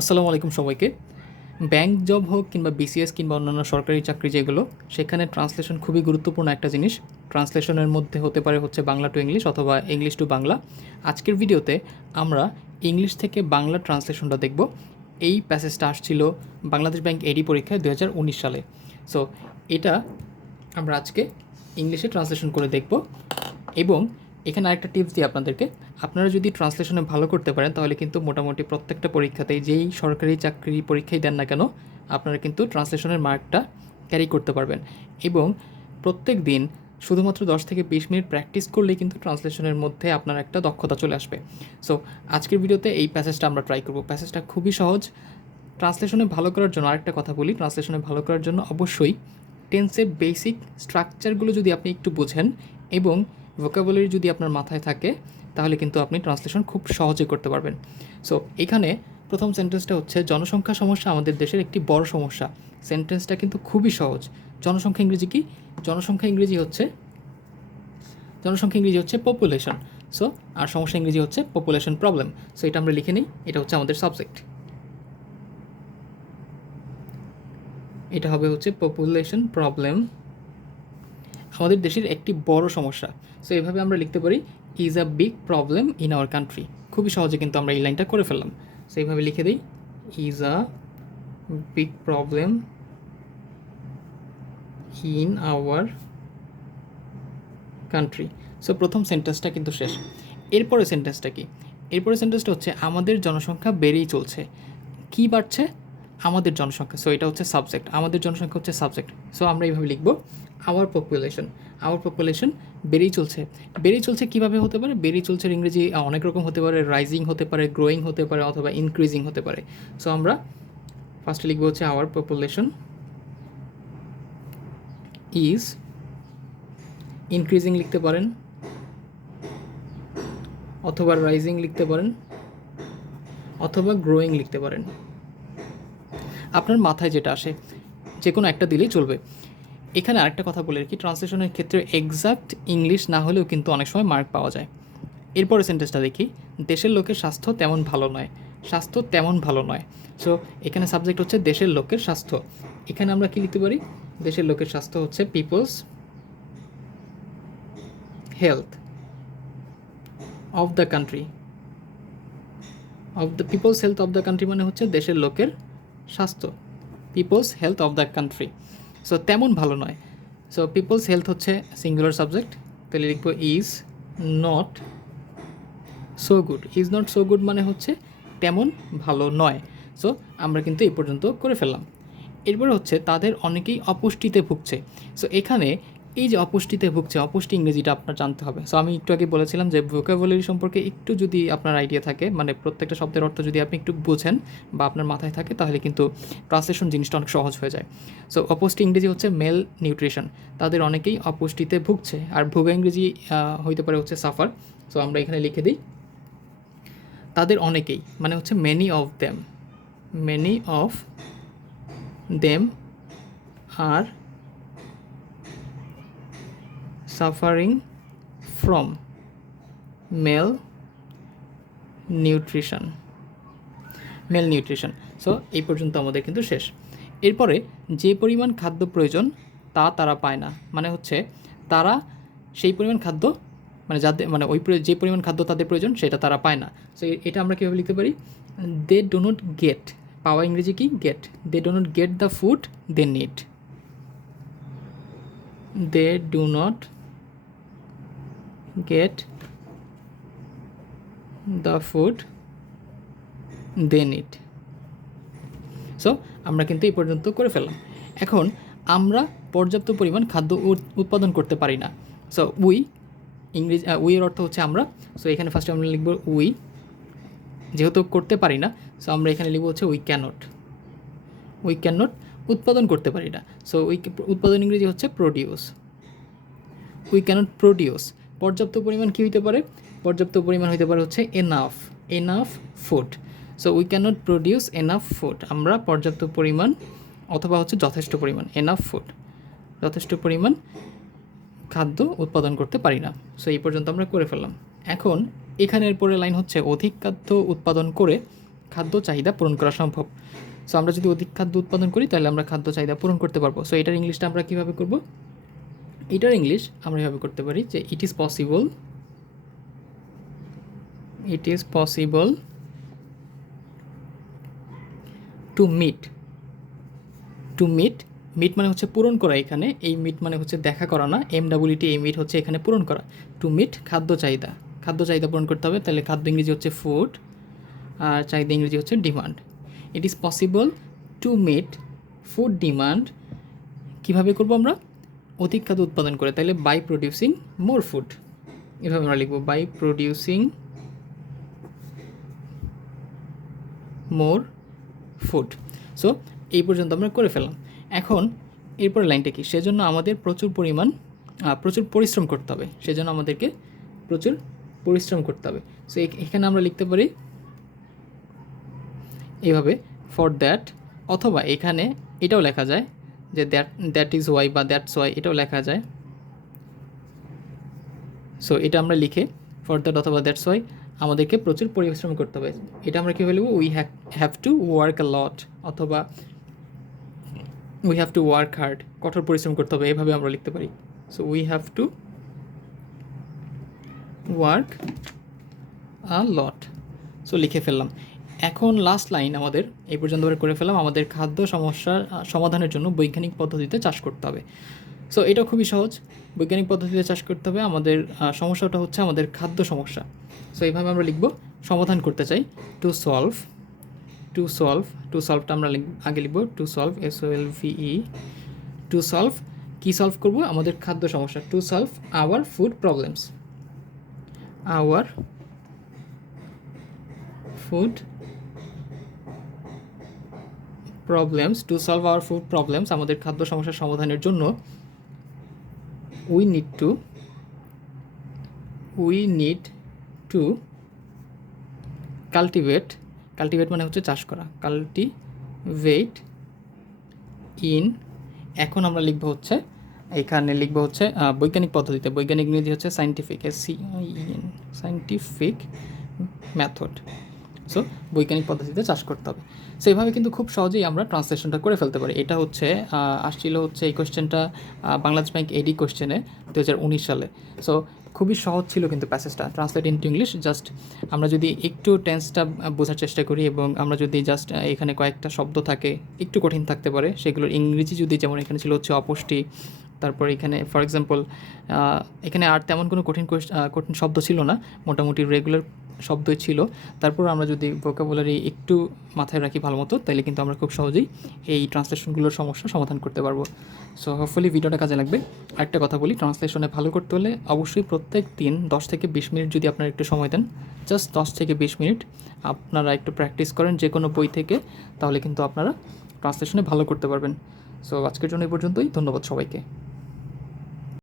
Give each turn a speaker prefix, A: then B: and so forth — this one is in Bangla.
A: আসসালামু আলাইকুম সবাইকে। ব্যাংক জব হোক কিংবা বিসিএস কিংবা অন্যান্য সরকারি চাকরি যেগুলো, সেখানে ট্রান্সলেশন খুবই গুরুত্বপূর্ণ একটা জিনিস। ট্রান্সলেশনের মধ্যে হতে পারে হচ্ছে বাংলা টু ইংলিশ অথবা ইংলিশ টু বাংলা। আজকের ভিডিওতে আমরা ইংলিশ থেকে বাংলা ট্রান্সলেশনটা দেখব। এই প্যাসেজটা আসছিল বাংলাদেশ ব্যাংক এডি পরীক্ষায় দু হাজার উনিশ সালে। সো এটা আমরা আজকে ইংলিশে ট্রান্সলেশন করে দেখব এবং এখানে আরেকটা টিপস দিই আপনাদেরকে। আপনারা যদি ট্রান্সলেশনে ভালো করতে পারেন, তাহলে কিন্তু মোটামুটি প্রত্যেকটা পরীক্ষাতেই যেই সরকারি চাকরি পরীক্ষাই দেন না কেন, আপনারা কিন্তু ট্রান্সলেশনের মার্কটা ক্যারি করতে পারবেন। এবং প্রত্যেক দিন শুধুমাত্র দশ থেকে বিশ মিনিট প্র্যাকটিস করলেই কিন্তু ট্রান্সলেশনের মধ্যে আপনার একটা দক্ষতা চলে আসবে। সো আজকের ভিডিওতে এই প্যাসেজটা আমরা ট্রাই করব। প্যাসেজটা খুবই সহজ। ট্রান্সলেশনে ভালো করার জন্য আরেকটা কথা বলি। ট্রান্সলেশনে ভালো করার জন্য অবশ্যই টেন্সের বেসিক স্ট্রাকচারগুলো যদি আপনি একটু বোঝেন এবং ভোকাবুলারি যদি আপনার মাথায় থাকে, তাহলে কিন্তু আপনি ট্রান্সলেশন খুব সহজে করতে পারবেন। সো এখানে প্রথম সেন্টেন্সটা হচ্ছে, জনসংখ্যা সমস্যা আমাদের দেশের একটি বড় সমস্যা। সেন্টেন্সটা কিন্তু খুবই সহজ। জনসংখ্যা ইংরেজি কি? জনসংখ্যা ইংরেজি হচ্ছে, জনসংখ্যা ইংরেজি হচ্ছে পপুলেশন সো আর সমস্যা ইংরেজি হচ্ছে পপুলেশন প্রবলেম সো এটা আমরা লিখে নিই, এটা হচ্ছে আমাদের সাবজেক্ট এটা হবে হচ্ছে পপুলেশন প্রবলেম আমাদের দেশের একটি বড় সমস্যা। সো এভাবে আমরা লিখতে পারি is a big problem in our country খুবই সহজে কিন্তু আমরা এই লাইনটা করে ফেললাম। সো এইভাবে লিখে দিই is a big problem in our country so প্রথম সেন্টেন্সটা কিন্তু শেষ। এরপরে সেন্টেন্সটা কি? এরপরে সেন্টেন্সটা হচ্ছে, আমাদের জনসংখ্যা বেড়েই চলছে। কি বাড়ছে? আমাদের জনসংখ্যা সো এটা হচ্ছে সাবজেক্ট আমাদের জনসংখ্যা হচ্ছে সাবজেক্ট সো আমরা এইভাবে লিখব আওয়ার পপুলেশন আওয়ার পপুলেশন বেড়েই চলছে। বেড়েই চলছে কীভাবে হতে পারে? বেড়েই চলছে ইংরেজি অনেক রকম হতে পারে রাইজিং হতে পারে গ্রোয়িং হতে পারে, অথবা ইনক্রিজিং হতে পারে। সো আমরা ফার্স্টে লিখব হচ্ছে আওয়ার পপুলেশন ইজ ইনক্রিজিং লিখতে পারেন, অথবা রাইজিং লিখতে পারেন, অথবা গ্রোয়িং লিখতে পারেন। আপনার মাথায় যেটা আসে যে কোনো একটা দিলেই চলবে। এখানে আরেকটা কথা বলে রাখি, ট্রান্সলেশনের ক্ষেত্রে এক্সাক্ট ইংলিশ না হলেও কিন্তু অনেক সময় মার্ক পাওয়া যায়। এরপরে সেন্টেন্সটা দেখি, দেশের লোকের স্বাস্থ্য তেমন ভালো নয়, স্বাস্থ্য তেমন ভালো নয়। সো এখানে সাবজেক্ট হচ্ছে দেশের লোকের স্বাস্থ্য। এখানে আমরা কি লিখতে পারি? দেশের লোকের স্বাস্থ্য হচ্ছে peoples health of the country of the peoples health of the country মানে হচ্ছে দেশের লোকের স্বাস্থ্য peoples health of the country so তেমন ভালো নয়। সো পিপলস হেলথ হচ্ছে সিঙ্গুলার সাবজেক্ট তাহলে লিখব is not so good is not so good মানে হচ্ছে তেমন ভালো নয়। সো আমরা কিন্তু এই পর্যন্ত করে ফেললাম। এরপরে হচ্ছে তাদের অনেকেই অপুষ্টিতে ভুগছে। সো এখানে এই যে অপুষ্টিতে ভুগছে, অপুষ্টি ইংরেজিটা আপনার জানতে হবে। সো আমি একটু আগে বলেছিলাম যে ভোকাবুলারি সম্পর্কে একটু যদি আপনার আইডিয়া থাকে মানে প্রত্যেকটা শব্দের অর্থ যদি আপনি একটু বোঝেন বা আপনার মাথায় থাকে, তাহলে কিন্তু ট্রান্সলেশন জিনিসটা অনেক সহজ হয়ে যায়। সো অপুষ্টি ইংরেজি হচ্ছে মেল নিউট্রিশন তাদের অনেকেই অপুষ্টিতে ভুগছে। আর ভোগা ইংরেজি হইতে পারে হচ্ছে সাফার সো আমরা এখানে লিখে দিই। তাদের অনেকেই মানে হচ্ছে many of them many of them are suffering from malnutrition malnutrition so এই পর্যন্ত আমাদের কিন্তু শেষ। এরপরে, যে পরিমাণ খাদ্য প্রয়োজন, তা তারা পায় না। মানে হচ্ছে, তারা সেই পরিমাণ খাদ্য মানে যাদের মানে ওই যে পরিমাণ খাদ্য তাদের প্রয়োজন, সেটা তারা পায় না। সো এটা আমরা কীভাবে লিখতে পারি? দে ডো নট গেট পাওয়া ইংরেজি কি? Get they do not get the food they need they do not get the food they need so আমরা কিন্তু এই পর্যন্ত করে ফেললাম। এখন আমরা পর্যাপ্ত পরিমাণ খাদ্য উৎ- উৎপাদন করতে পারি না। সো উই ইংরেজি উই এর অর্থ হচ্ছে আমরা। সো এখানে ফার্স্টে আমরা লিখব উই যেহেতু করতে পারি না সো আমরা এখানে লিখব হচ্ছে উই ক্যানট উই ক্যানট উৎপাদন করতে পারি না। সো উই উৎপাদন ইংরেজি হচ্ছে প্রডিউস উই ক্যানট প্রডিউস পর্যাপ্ত পরিমাণ কী হইতে পারে? পর্যাপ্ত পরিমাণ হইতে পারে হচ্ছে enough enough food so we cannot produce enough food আমরা পর্যাপ্ত পরিমাণ অথবা হচ্ছে যথেষ্ট পরিমাণ এনাফ ফুড যথেষ্ট পরিমাণ খাদ্য উৎপাদন করতে পারি না। সো এই পর্যন্ত আমরা করে ফেললাম। এখন, এখানের পরে লাইন হচ্ছে অধিক খাদ্য উৎপাদন করে খাদ্য চাহিদা পূরণ করা সম্ভব। সো আমরা যদি অধিক খাদ্য উৎপাদন করি, তাহলে আমরা খাদ্য চাহিদা পূরণ করতে পারব। সো এটার ইংলিশটা আমরা কীভাবে করব? এটার ইংলিশ আমরা এভাবে করতে পারি যে it is possible it is possible to meet to meet meet মানে হচ্ছে পূরণ করা এখানে, এই মিট মানে হচ্ছে দেখা করা না এম ডাবলিটি এই মিট হচ্ছে এখানে পূরণ করা। টু মিট খাদ্য চাহিদা খাদ্য চাহিদা পূরণ করতে হবে, তাহলে খাদ্য ইংরেজি হচ্ছে ফুড আর চাহিদা ইংরেজি হচ্ছে demand it is possible to meet food demand কীভাবে করব আমরা? অধিক খাদ্য উৎপাদন করে তাহলে বাই প্রডিউসিং মোর ফুড এভাবে আমরা লিখব by producing more food so এই পর্যন্ত আমরা করে ফেললাম। এখন এরপর লাইনটা কি? সেজন্য আমাদের প্রচুর পরিমাণ প্রচুর পরিশ্রম করতে হবে। সেজন্য আমাদেরকে প্রচুর পরিশ্রম করতে হবে। সো এখানে আমরা লিখতে পারি এভাবে ফর দ্যাট অথবা এখানে এটাও লেখা যায় যে দ্যাট দ্যাট ইজ ওয়াই বা দ্যাটস ওয়াই এটাও লেখা যায়। সো এটা আমরা লিখে ফর দ্যাট অথবা দ্যাটস ওয়াই আমাদেরকে প্রচুর পরিশ্রম করতে হবে। এটা আমরা কীভাবে লিখব? We have to work a lot অথবা we have to work hard কঠোর পরিশ্রম করতে হবে, এভাবে আমরা লিখতে পারি। So we have to work a lot so লিখে ফেললাম। এখন লাস্ট লাইন আমাদের, এই পর্যন্ত করে ফেললাম, আমাদের খাদ্য সমস্যার সমাধানের জন্য বৈজ্ঞানিক পদ্ধতিতে চাষ করতে হবে। সো এটা খুবই সহজ। বৈজ্ঞানিক পদ্ধতিতে চাষ করতে হবে, আমাদের সমস্যাটা হচ্ছে আমাদের খাদ্য সমস্যা। সো এইভাবে আমরা লিখব, সমাধান করতে চাই to solve to solve to সলভটা আমরা আগে লিখব to solve S O L V to solve key solve করব? আমাদের খাদ্য সমস্যা to solve our food problems our food problems to solve our food problems আমাদের খাদ্য সমস্যার সমাধানের জন্য we need to we need to cultivate cultivate মানে হচ্ছে চাষ করা কাল্টিভেট ইন এখন আমরা লিখব হচ্ছে, এখানে লিখব হচ্ছে বৈজ্ঞানিক পদ্ধতিতে, বৈজ্ঞানিক ইংরেজি হচ্ছে scientific S C scientific method so বৈজ্ঞানিক পদ্ধতিতে চাষ করতে হবে। সো এইভাবে কিন্তু খুব সহজেই আমরা ট্রান্সলেশনটা করে ফেলতে পারি। এটা হচ্ছে আসছিল হচ্ছে এই কোয়েশ্চেনটা বাংলাদেশ ব্যাংক এডি কোশ্চেনে দু সালে। সো খুবই সহজ ছিল কিন্তু প্যাসেজটা ট্রান্সলেট ইন্টু ইংলিশ জাস্ট আমরা যদি একটু টেন্সটা বোঝার চেষ্টা করি এবং আমরা যদি জাস্ট এখানে কয়েকটা শব্দ থাকে, একটু কঠিন থাকতে পারে, সেগুলোর ইংরেজি যদি যেমন এখানে ছিল হচ্ছে অপুষ্টি, তারপর এখানে ফর এক্সাম্পল এখানে আর তেমন কোনো কঠিন কঠিন শব্দ ছিল না। মোটামুটি রেগুলার শব্দই ছিল। তারপর আমরা যদি ভোকাবুলারি একটু মাথায় রাখি ভালো মতো তাহলে কিন্তু আমরা খুব সহজেই এই ট্রান্সলেশনগুলোর সমস্যা সমাধান করতে পারব। সো হোপফুলি ভিডিওটা কাজে লাগবে। আরেকটা কথা বলি ট্রান্সলেশনে ভালো করতে হলে অবশ্যই প্রত্যেক দিন দশ থেকে বিশ মিনিট যদি আপনারা একটু সময় দেন জাস্ট দশ থেকে বিশ মিনিট আপনারা একটু প্র্যাকটিস করেন যে কোনো বই থেকে, তাহলে কিন্তু আপনারা ট্রান্সলেশনে ভালো করতে পারবেন। সো আজকের জন্য এই পর্যন্তই। ধন্যবাদ সবাইকে।